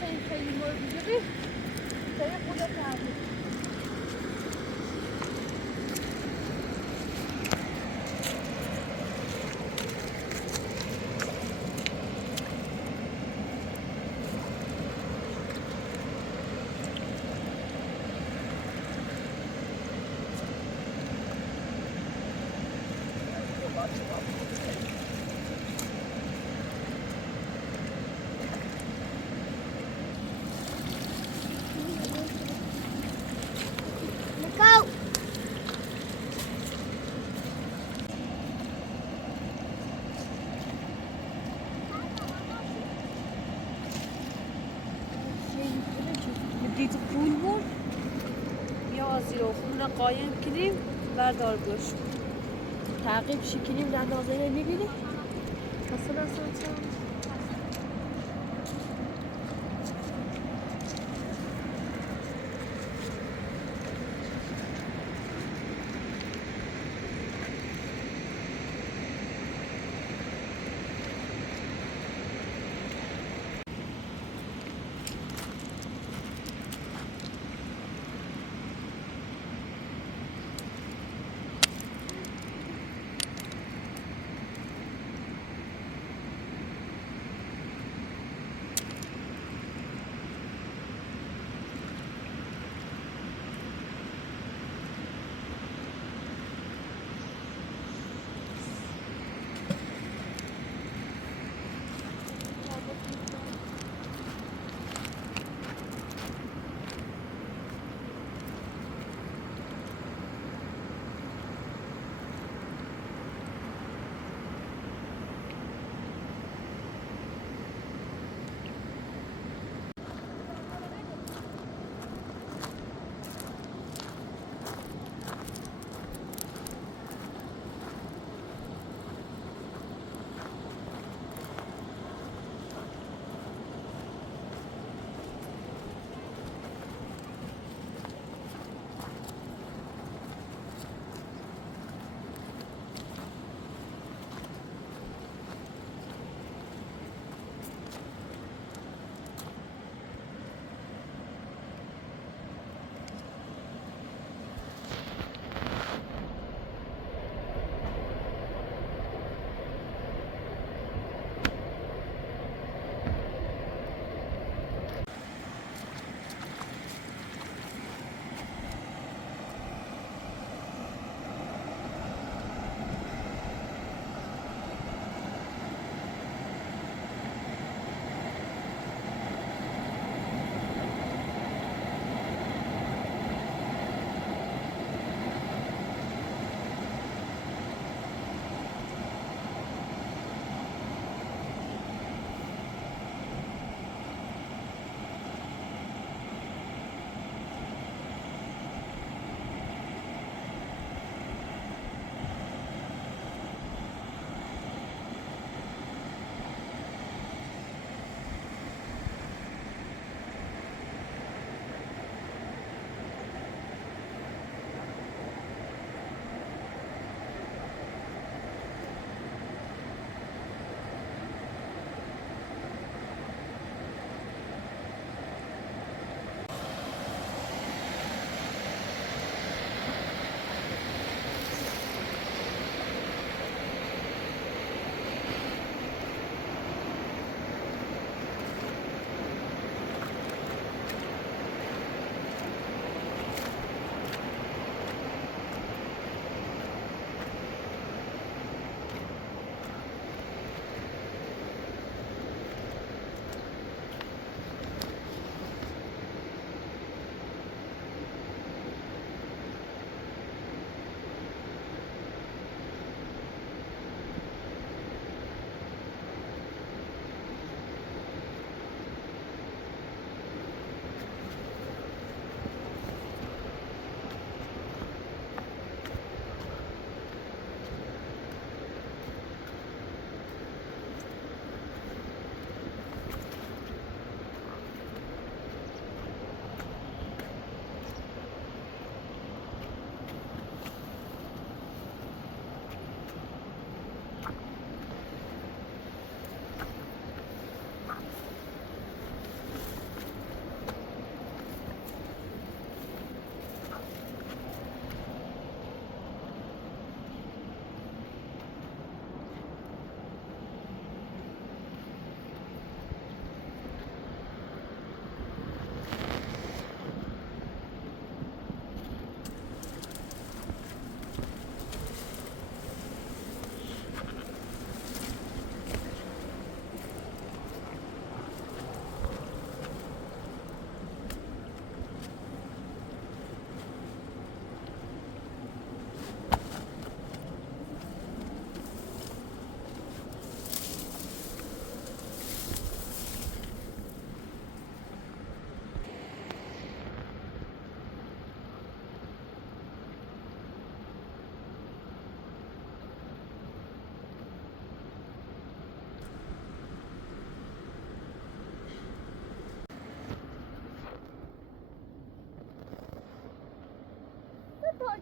خیلی موجودی سر خودت کردی. دیگه پول بود یا از زیر خونه قایم کنیم بردار گوش تعقیب شکنیم در نازنه میبینی اصلا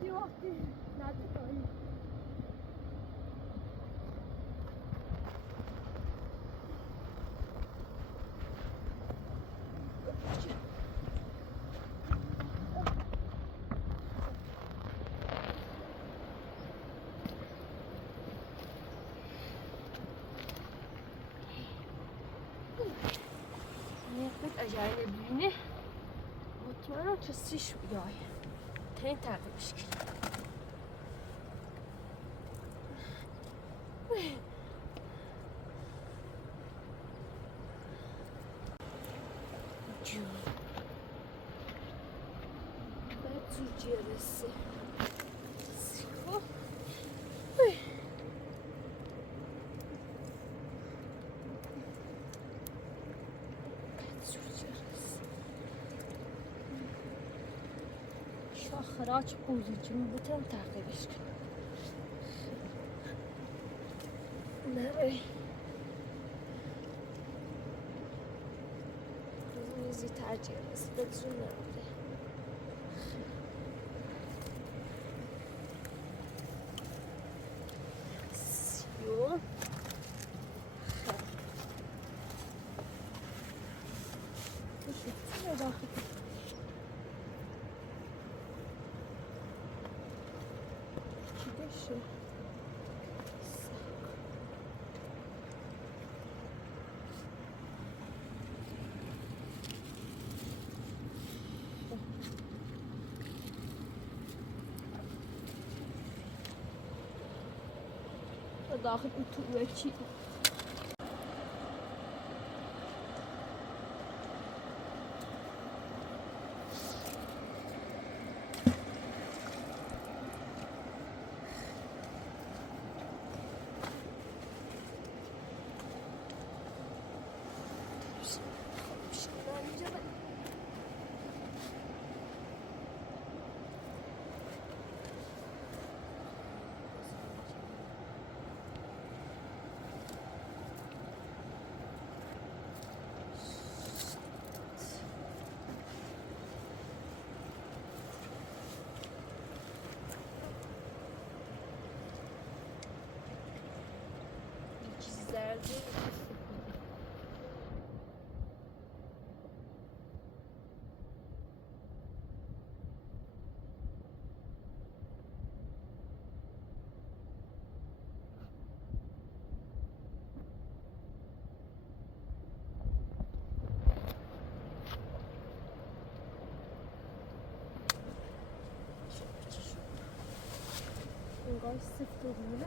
یه وقتی نداری نقد اجاره ببینه مطمئنم که 3 یای تین تقریبش کرد جون باید زور جرسه خب شاخراج قوزیچیم بتم تقریبش کنم نه روزی ترجیح است بگذون نمیده سیو خیلی داخل چی بشه داخل اتو چی زرده انگار سفت و دونه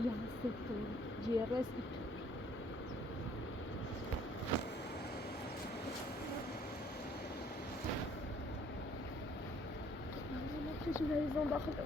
Ya settur, GRS itu. Mana tu sudah izin dakhil.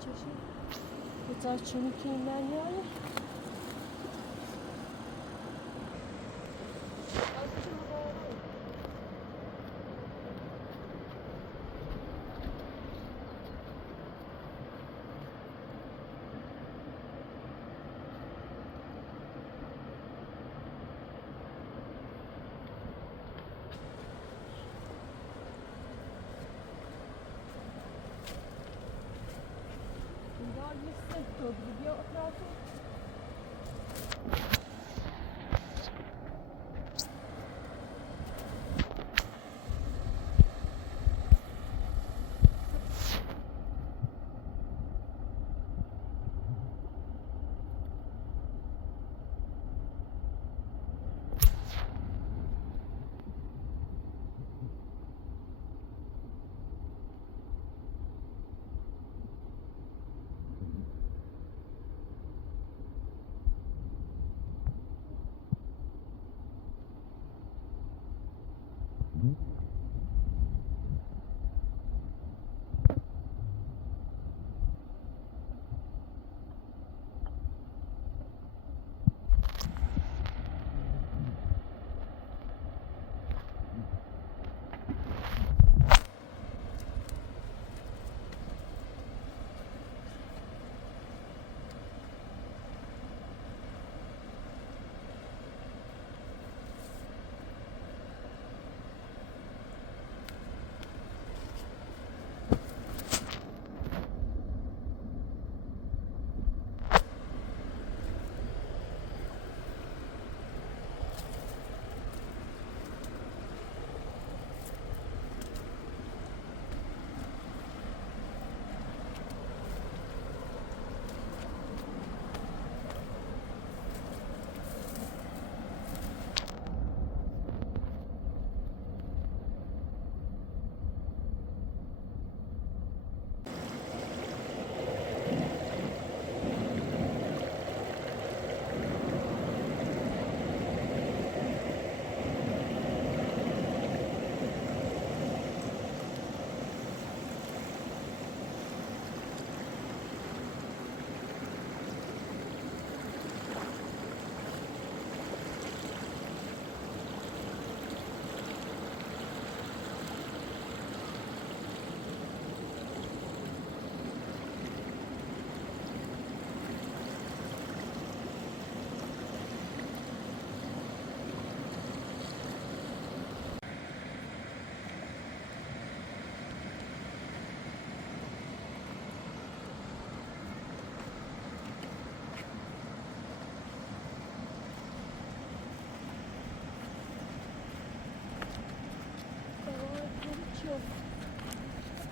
چشم بذار چونی که این نمیاره تو بیا اطرافو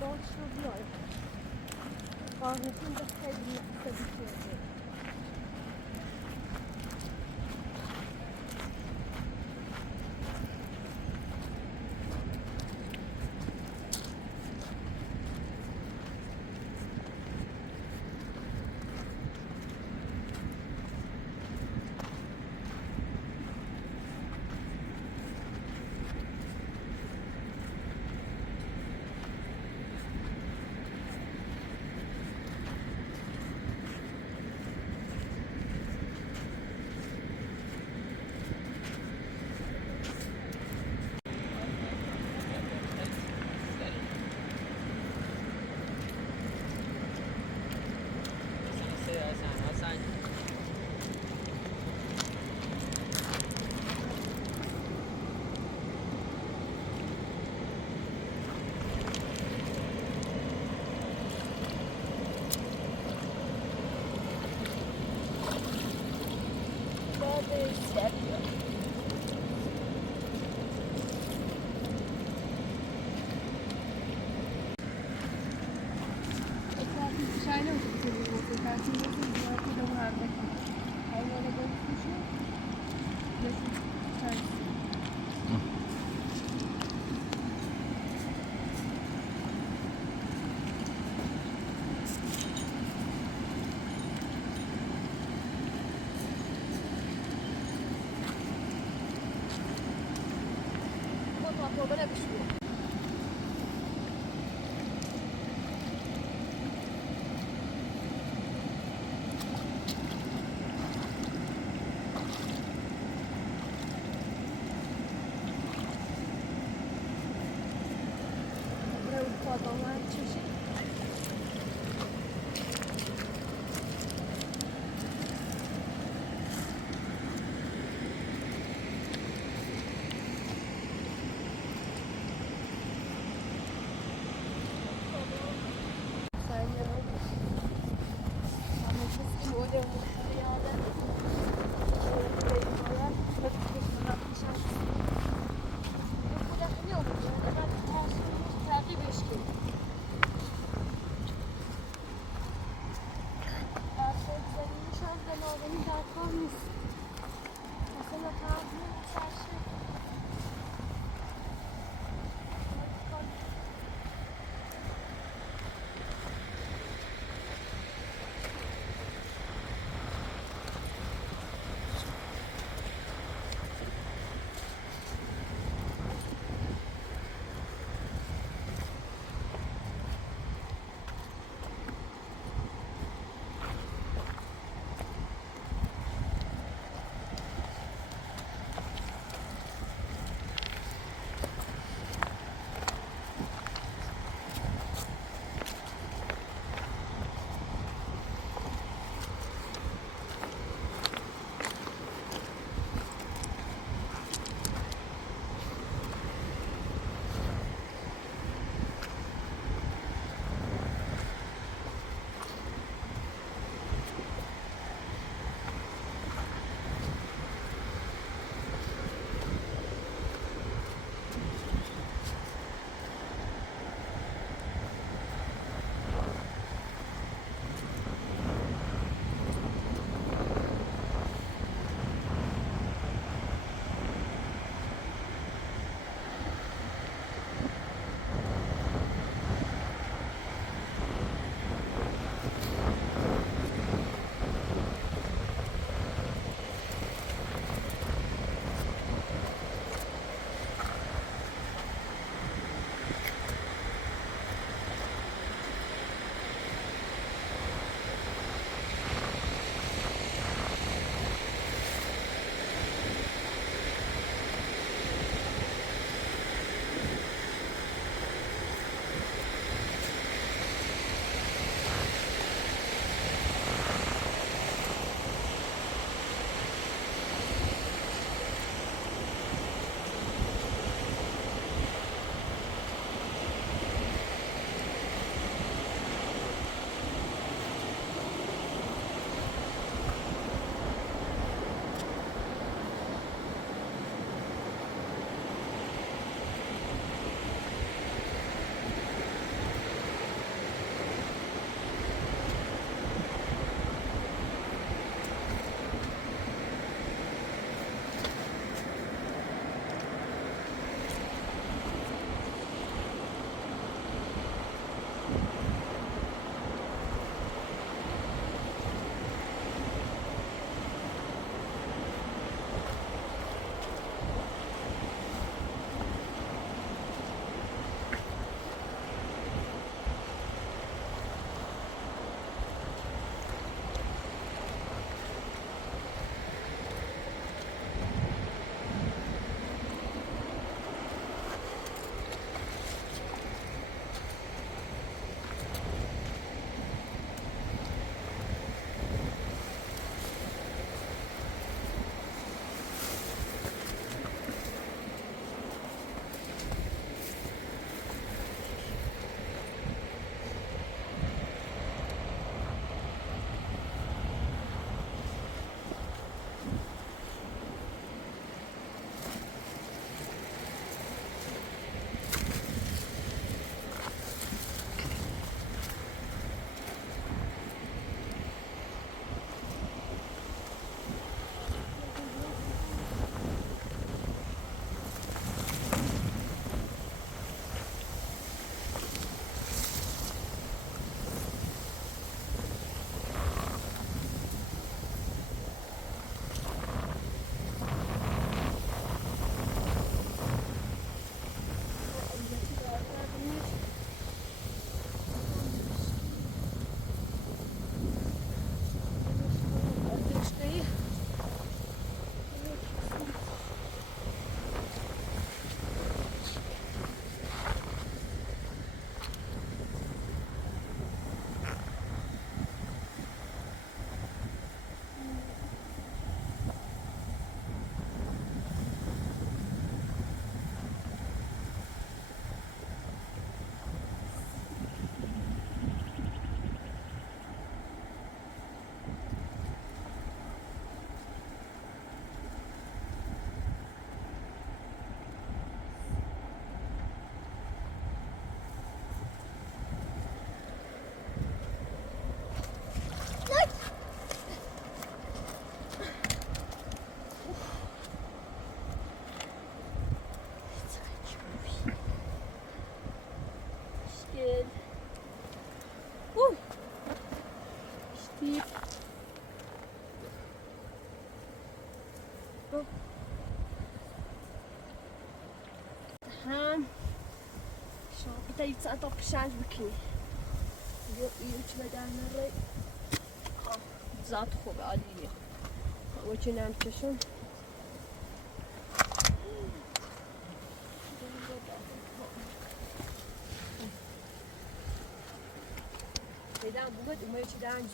باش رو بیای قاهتون به خیلی خیلی Şahane oldu bu senin olsun. Karşımdasın. Bunlar kocaman harbi. Hayvanla dönüşmüşü. Nasıl? Tanesi. تا چند تا پشنج بکنی یه چی بدن نره زاد خوبه عالیه و چی نمچشون بدن بود اومه چی دنج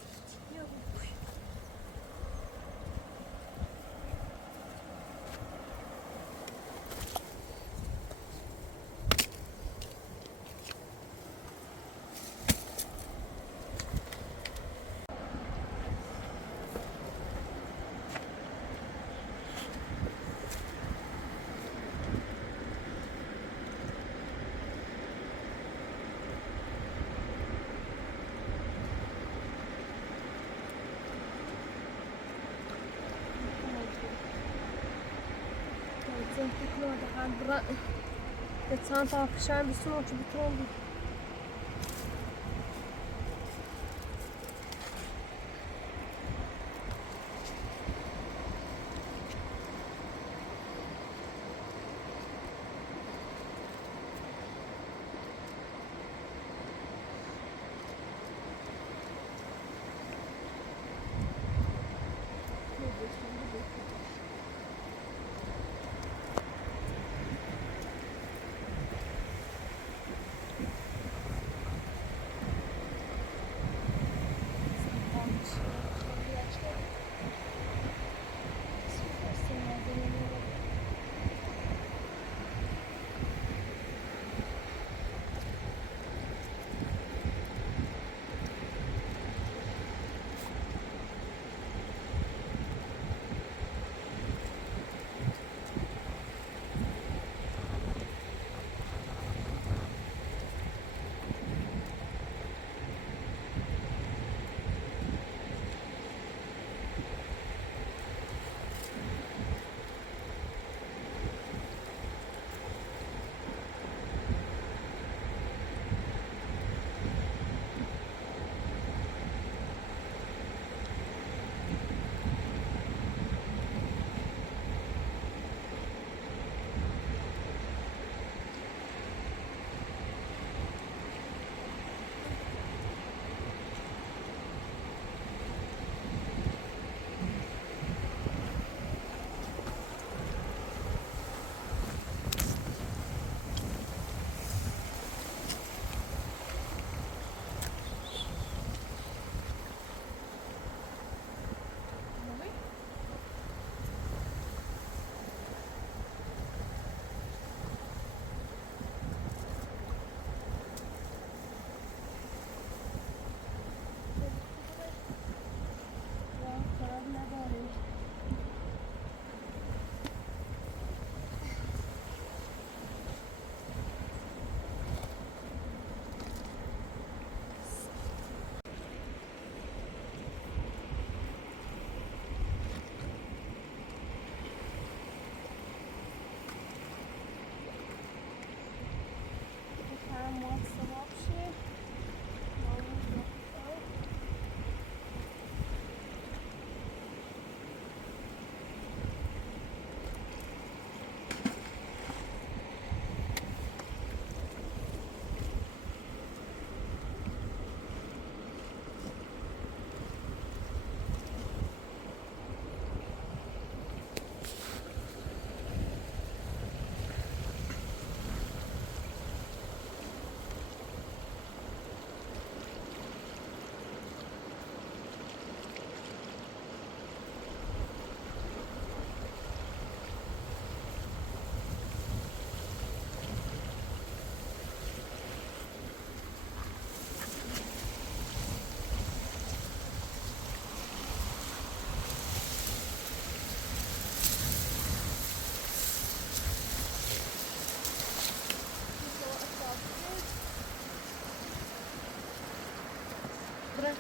چند تا پشنج بسون چی بتون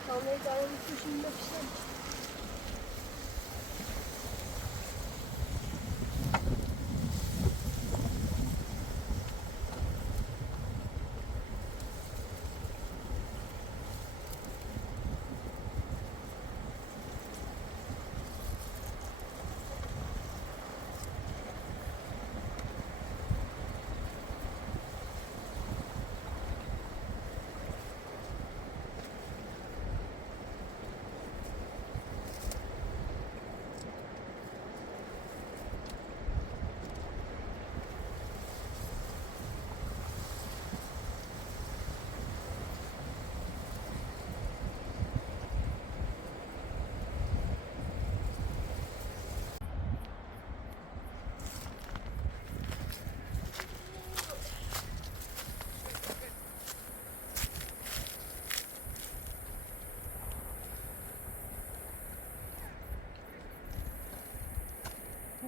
Kalmayı canımı şimdi pişirdim.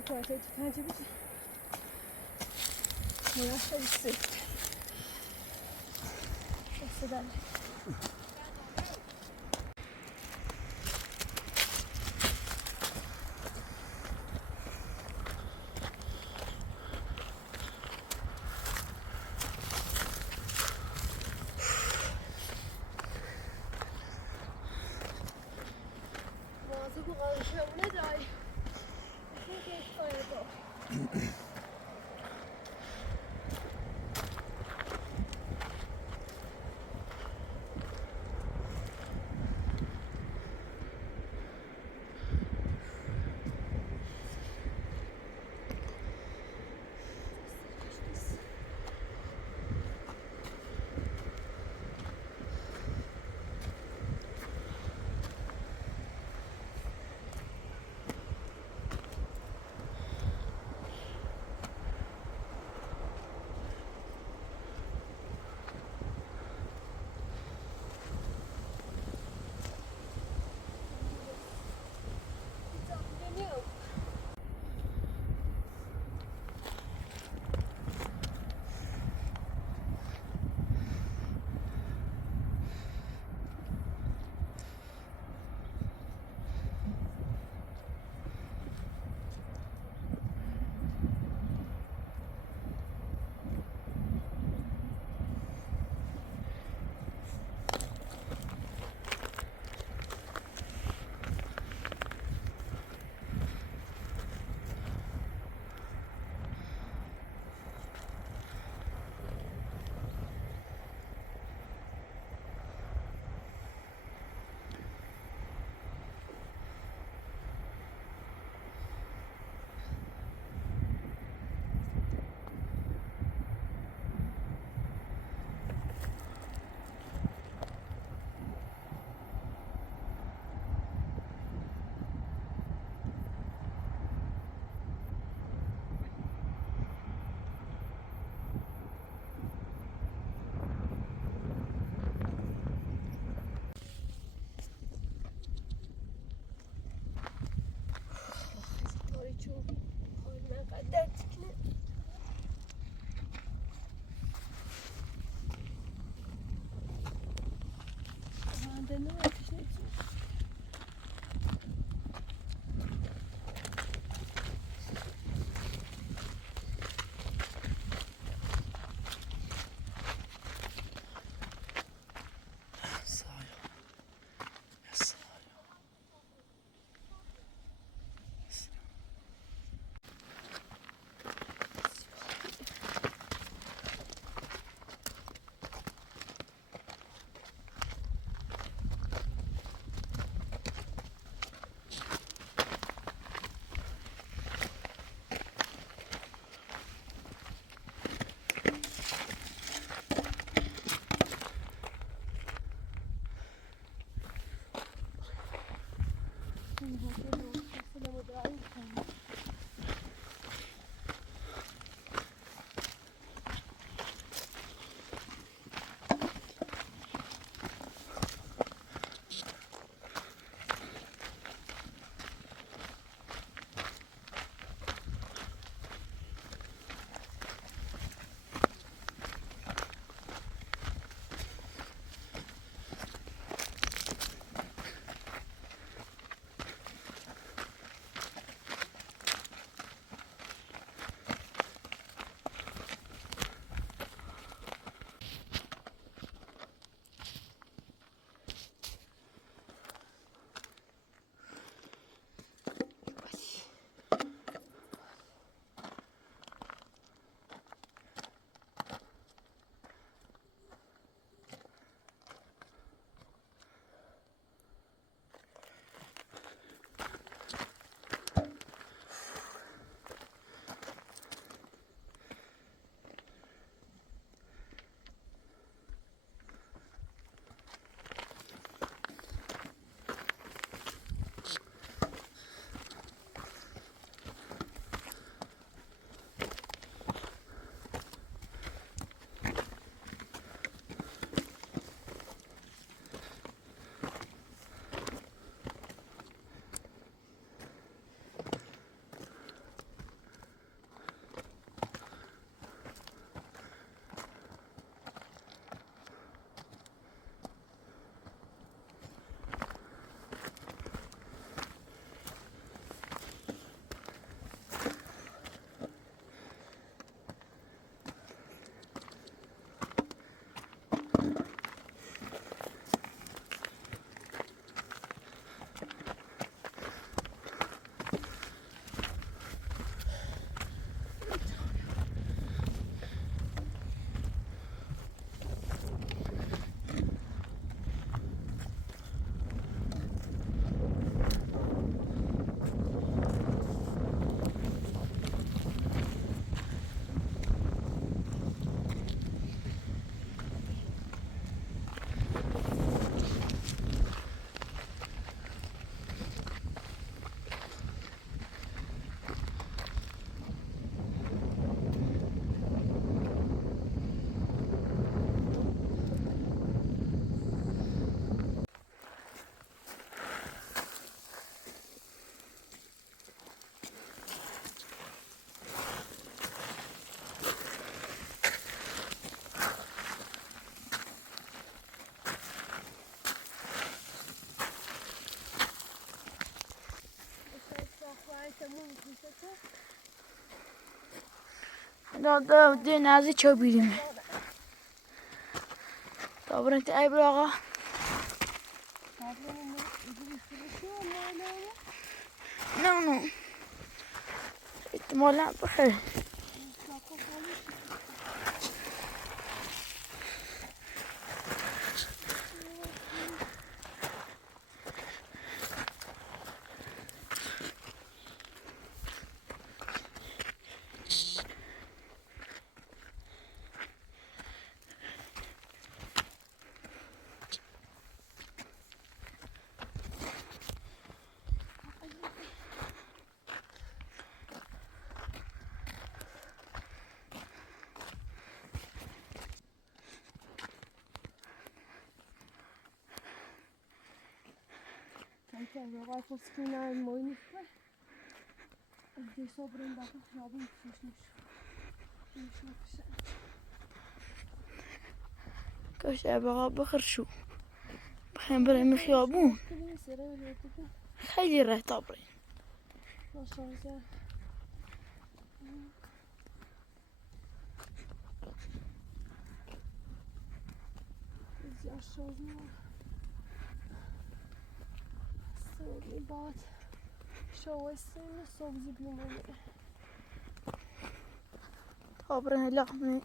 parça tükenci bir şey. Yaşa hissetti. Nasıl bu kalışıyor bu ne dahi? Çok geç kaydı. ده نازی چه بیریم دابرن تای بر آقا نه احتمالا بخیر Danke, aber einfach Skinner in Moin. Die Sobren da haben ich nicht. کاش آقا بخیر شو بخیم بریم خیابون خیلی راه بریم ماشاءالله سولی باد شوستین سبزی بیومنی بریم لغمه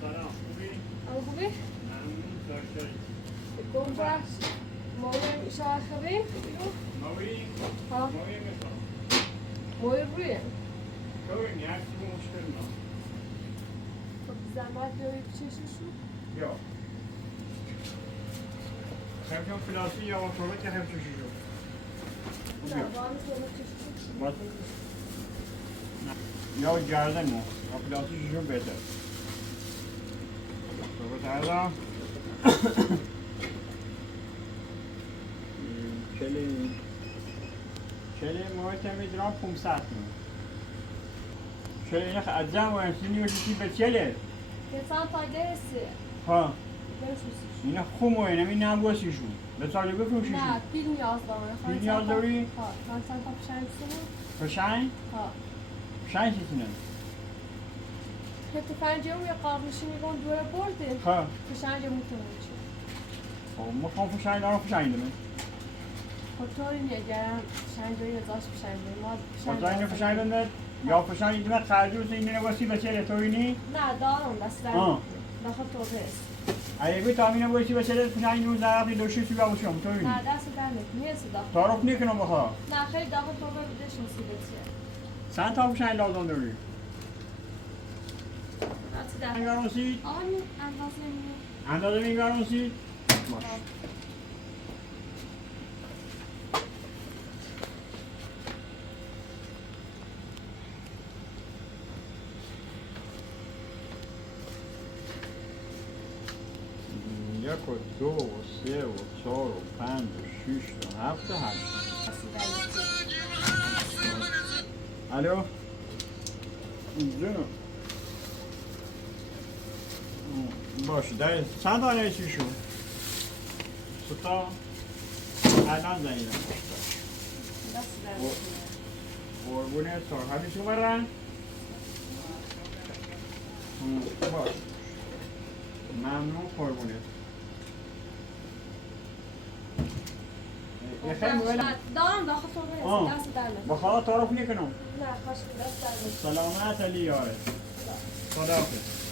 سلام خوبی؟ خوبی؟ ممنون دکتر گمبرش مایم شاید خبیم؟ موی؟ ها موی میخوام مایم روی کوی نیاز تو مشکل نه خب زحمت داری چششو؟ یا همچون فلاسی یا وطوله که همچون شیشو نه بانش داری چششو باید یا گردن مو یا فلاسی شیشو بهتر تو بتعلا چلی مویت میدرام 500 مو چلی نخ ادزم و انسینی و شیشی به چلی کسان تا گرسی ها برشوسیش اینا خوب موی نمی نبوسیشون به سالی بفروشیشون نه پیل نیاز دارم پیل نیاز داری؟ ها من سن تا پشنگ سنو پشنگ؟ ها پشنگ چیزینه؟ که تفنجه یا قابلشی میگن دوره برده ها پشنگ میتونه میشه خب میخوام پشنگ دارم پشنگ دارم خب طوری نگرم پشنگ داری ازاش پشنگ داری ما خب اینو پشنگ دارم یا پشنگ دیدم خرجی و اینو نباسی به چه توی نی؟ نه دارم دست دارم آه داخل تو هست اگه بی تامینو باشی به چه پشنگ نو زرقی دوشی سی باشم توی نی نه دست در نیست داخل تعارف نکنم بخواه نه خیلی داخل تو بدش نصیبه چیه چند تا پشنگ لازم داری؟ هرچی در میگارونسی؟ آنی اندازه میگه اندازه میگارونسی؟ باش یک و دو و سه و چهار و پنج و شیش و هفت و هشت الو جونو باشه در چند دانه چی شد؟ ستا الان زنیدم دست در قربونه صاحبی شو برن باش ممنون قربونه یه خیلی مویل دارم داخل تو هست دست در با خواهد تعارف نکنم نه خوش دست در سلامت علی یاره خدا حافظ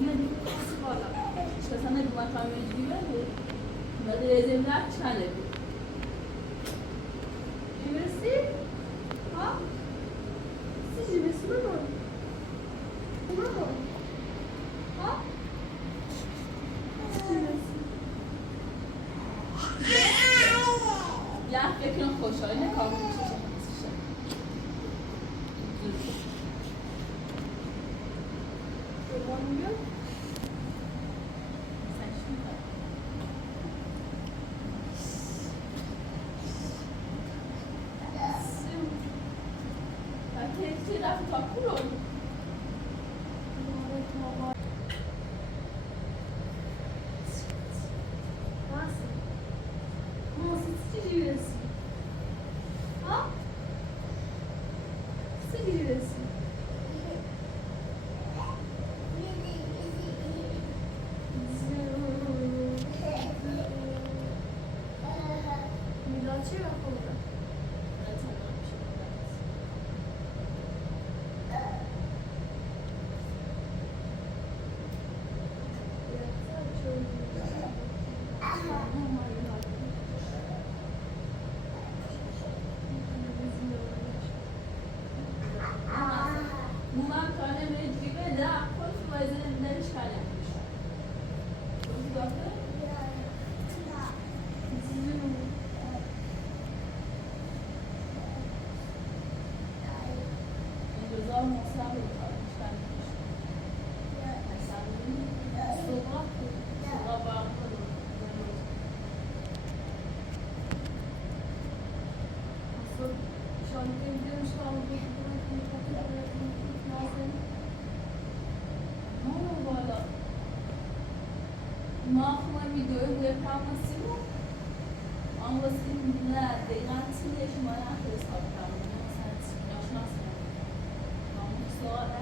Yine bir kası var. İşte sana bir makam gibi var. Böyle rezemler çıkardı. Cümlesi? Ha? Siz cümlesi mi var? Bu mu? Ha? Siz cümlesi? Ya, yakın koşar. Ne kalmış? Olmuyor. Sen şimdi bak. Perché ti dà tutto a culo? Nossa, se gira assim. Ó. Se gira assim. Millet şey yapıldı. Bunlar kalemi gibi de koş vaziyetinden çıkar yapmışlar. Çok bakın. Güzel masal yapmışlar. Mesela sola bakın. Asıl şarkıyı biliyormuş kaldı. Ne oldu bu arada? Mahma videoyu bu yapamazsın. Ama senin ne? Değerli yaşamaya hesap kaldı. Sen yaşmazsın. Ama sonra